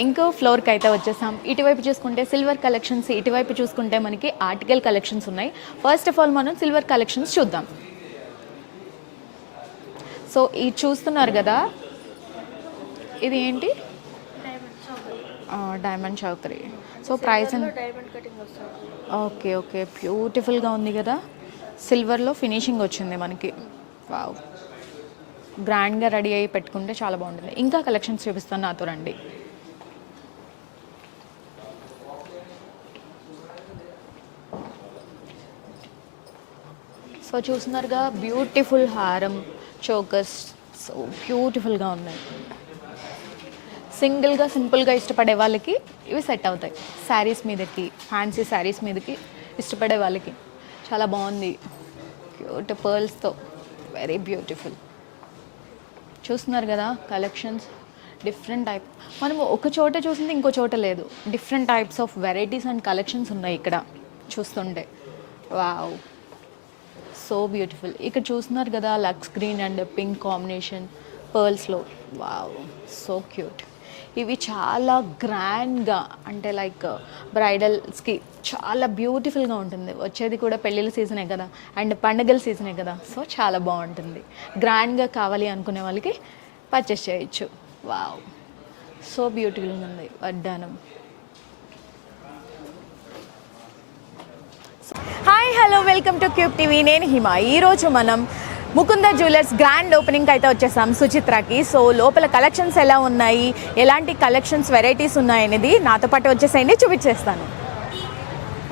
ఇంకో ఫ్లోర్కి అయితే వచ్చేసాం. ఇటువైపు చూసుకుంటే సిల్వర్ కలెక్షన్స్ ఇటువైపు చూసుకుంటే మనకి ఆర్టికల్ కలెక్షన్స్ ఉన్నాయి. ఫస్ట్ ఆఫ్ ఆల్ మనం సిల్వర్ కలెక్షన్స్ చూద్దాం. సో ఇది చూస్తున్నారు కదా? ఇది ఏంటి? Diamond చౌకరీ. So price okay okay. బ్యూటిఫుల్గా ఉంది కదా? సిల్వర్లో ఫినిషింగ్ వచ్చింది మనకి. వావ్ గ్రాండ్గా రెడీ అయ్యి పెట్టుకుంటే చాలా బాగుంటుంది. ఇంకా కలెక్షన్స్ చూపిస్తాను నాతో రండి. సో చూస్తున్నారుగా బ్యూటిఫుల్ హారం చోకర్స్ సో బ్యూటిఫుల్గా ఉన్నాయి. సింగిల్గా సింపుల్గా ఇష్టపడే వాళ్ళకి ఇవి సెట్ అవుతాయి. శారీస్ మీదకి ఫ్యాన్సీ శారీస్ మీదకి ఇష్టపడే వాళ్ళకి. చాలా బాగుంది. క్యూట్ పర్ల్స్తో వెరీ బ్యూటిఫుల్ చూస్తున్నారు కదా కలెక్షన్స్ డిఫరెంట్ టైప్ మనం ఒక చోట చూసింది ఇంకో చోట లేదు. Different types of varieties and collections ఉన్నాయి ఇక్కడ చూస్తుంటే. Wow so beautiful. ఇక్కడ చూస్తున్నారు కదా looks green and pink combination పర్ల్స్లో. Wow so cute. ఇవి చాలా గ్రాండ్గా అంటే లైక్ బ్రైడల్స్కి చాలా బ్యూటిఫుల్గా ఉంటుంది. వచ్చేది కూడా పెళ్ళిళ్ళ సీజనే కదా అండ్ పండగల సీజనే కదా సో చాలా బాగుంటుంది. గ్రాండ్గా కావాలి అనుకునే వాళ్ళకి పర్చేస్ చేయొచ్చు. వావ్ సో బ్యూటిఫుల్గా ఉంది వడ్డానం. Hello welcome to cube TV. నేను హిమ. ఈరోజు మనం ముకుంద జ్యువెలర్స్ గ్రాండ్ ఓపెనింగ్ అయితే వచ్చేసాం సుచిత్రకి. సో లోపల కలెక్షన్స్ ఎలా ఉన్నాయి? ఎలాంటి కలెక్షన్స్ వెరైటీస్ ఉన్నాయి అనేది నాతో పాటు వచ్చేసేయండి చూపించేస్తాను.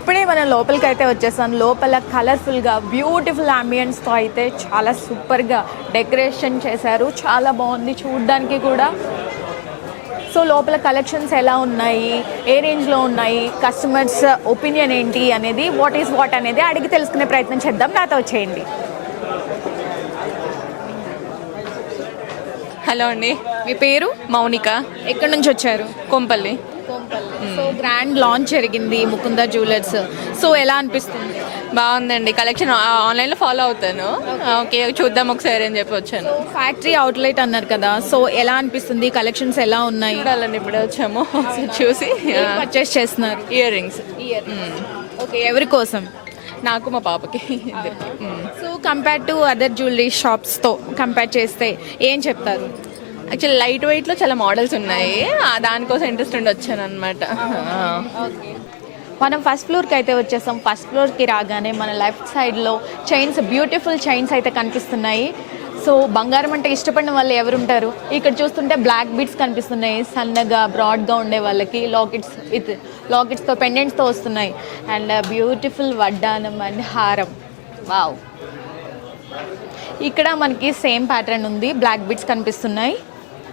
ఇప్పుడే మనం లోపలికి అయితే వచ్చేసాం. లోపల కలర్ఫుల్గా బ్యూటిఫుల్ అంబియన్స్తో అయితే చాలా సూపర్గా డెకరేషన్ చేశారు. చాలా బాగుంది చూడడానికి కూడా. సో లోపల కలెక్షన్స్ ఎలా ఉన్నాయి? ఏ రేంజ్లో ఉన్నాయి? కస్టమర్స్ ఒపీనియన్ ఏంటి అనేది వాట్ ఈస్ వాట్ అనేది అడిగి తెలుసుకునే ప్రయత్నం చేద్దాం. నాతో వచ్చేయండి హలో అండి. మీ పేరు? మౌనిక. ఎక్కడి నుంచి వచ్చారు? కొంపల్లి. సో గ్రాండ్ లాంచ్ జరిగింది ముకుంద జ్యువెలర్స్. సో ఎలా అనిపిస్తుంది? బాగుందండి. కలెక్షన్ ఆన్లైన్లో ఫాలో అవుతాను. ఓకే. చూద్దాం ఒకసారి అని చెప్పి వచ్చాను. ఫ్యాక్టరీ అవుట్లెట్ అన్నారు కదా. సో ఎలా అనిపిస్తుంది? కలెక్షన్స్ ఎలా ఉన్నాయి? చూడాలండి ఇప్పుడే వచ్చాము. చూసి. పర్చేస్ చేస్తున్నారు? ఇయర్ రింగ్స్ ఓకే ఎవరి కోసం? నాకు మా పాపకి. So compare to other jewellery షాప్స్తో compare చేస్తే ఏం చెప్తారు? యాక్చువల్లీ లైట్ వెయిట్లో చాలా మోడల్స్ ఉన్నాయి. ఆ, దానికోసం ఇంట్రెస్ట్ ఉండి వచ్చాను అనమాట మనం ఫస్ట్ ఫ్లోర్కి అయితే వచ్చేసాం. ఫస్ట్ ఫ్లోర్కి రాగానే మన లెఫ్ట్ సైడ్లో చైన్స్ బ్యూటిఫుల్ చైన్స్ అయితే కనిపిస్తున్నాయి. సో బంగారం అంటే ఇష్టపడిన వాళ్ళు ఎవరుంటారు? ఇక్కడ చూస్తుంటే బ్లాక్ బీడ్స్ కనిపిస్తున్నాయి. సన్నగా బ్రాడ్గా ఉండే వాళ్ళకి లాకెట్స్ విత్ లాకెట్స్తో పెండెంట్స్తో వస్తున్నాయి. అండ్ బ్యూటిఫుల్ వడ్డానం అండ్ హారం. వావ్ ఇక్కడ మనకి సేమ్ ప్యాటర్న్ ఉంది. బ్లాక్ బీడ్స్ కనిపిస్తున్నాయి.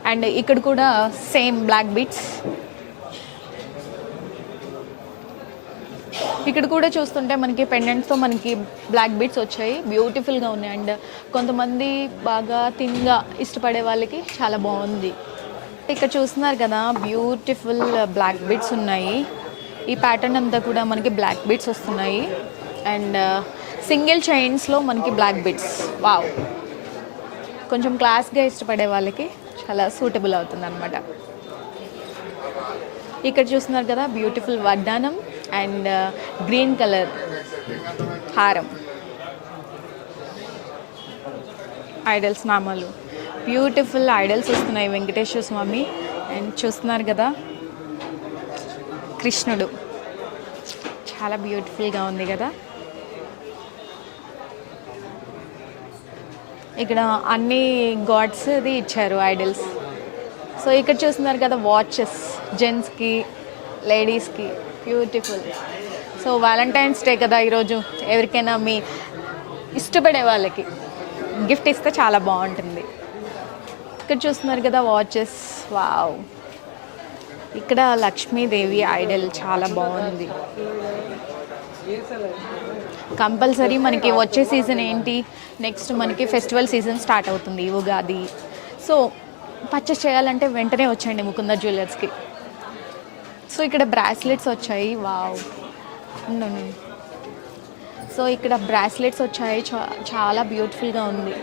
అండ్ ఇక్కడ కూడా సేమ్ బ్లాక్ బీట్స్. ఇక్కడ కూడా చూస్తుంటే మనకి పెండెంట్స్తో మనకి బ్లాక్ బీట్స్ వచ్చాయి. బ్యూటిఫుల్గా ఉన్నాయి. అండ్ కొంతమంది బాగా థిన్గా ఇష్టపడే వాళ్ళకి చాలా బాగుంది. ఇక్కడ చూస్తున్నారు కదా బ్యూటిఫుల్ బ్లాక్ బీట్స్ ఉన్నాయి. ఈ ప్యాటర్న్ అంతా కూడా మనకి బ్లాక్ బీట్స్ వస్తున్నాయి. అండ్ uh, సింగిల్ చైన్స్లో మనకి బ్లాక్ బీట్స్. వావ్ కొంచెం క్లాస్గా ఇష్టపడే వాళ్ళకి చాలా సూటబుల్ అవుతుంది అనమాట ఇక్కడ చూస్తున్నారు కదా బ్యూటిఫుల్ వడ్డానం అండ్ uh, గ్రీన్ కలర్ హారం. ఐడల్స్ నామాలు బ్యూటిఫుల్ ఐడల్స్ వస్తున్నాయి వెంకటేశ్వర స్వామి. అండ్ చూస్తున్నారు కదా కృష్ణుడు. చాలా బ్యూటిఫుల్గా ఉంది కదా. ఇక్కడ అన్ని గాడ్స్ది ఇచ్చారు ఐడల్స్. సో ఇక్కడ చూస్తున్నారు కదా వాచెస్ జెంట్స్కి లేడీస్కి బ్యూటిఫుల్. సో వ్యాలంటైన్స్ డే కదా ఈరోజు ఎవరికైనా మీ ఇష్టపడే వాళ్ళకి. గిఫ్ట్ ఇస్తే చాలా బాగుంటుంది. ఇక్కడ చూస్తున్నారు కదా వాచెస్. వావ్. ఇక్కడ లక్ష్మీదేవి ఐడల్ చాలా బాగుంది. కంపల్సరీ మనకి వచ్చే సీజన్ ఏంటి? నెక్స్ట్ మనకి ఫెస్టివల్ సీజన్ స్టార్ట్ అవుతుంది ఉగాది. సో పర్చేస్ చేయాలంటే వెంటనే వచ్చండి ముకుంద జ్యువెలర్స్కి సో ఇక్కడ బ్రాస్లెట్స్ వచ్చాయి. వావ్ సో ఇక్కడ బ్రాస్లెట్స్ వచ్చాయి. చా- చాలా బ్యూటిఫుల్గా ఉంది.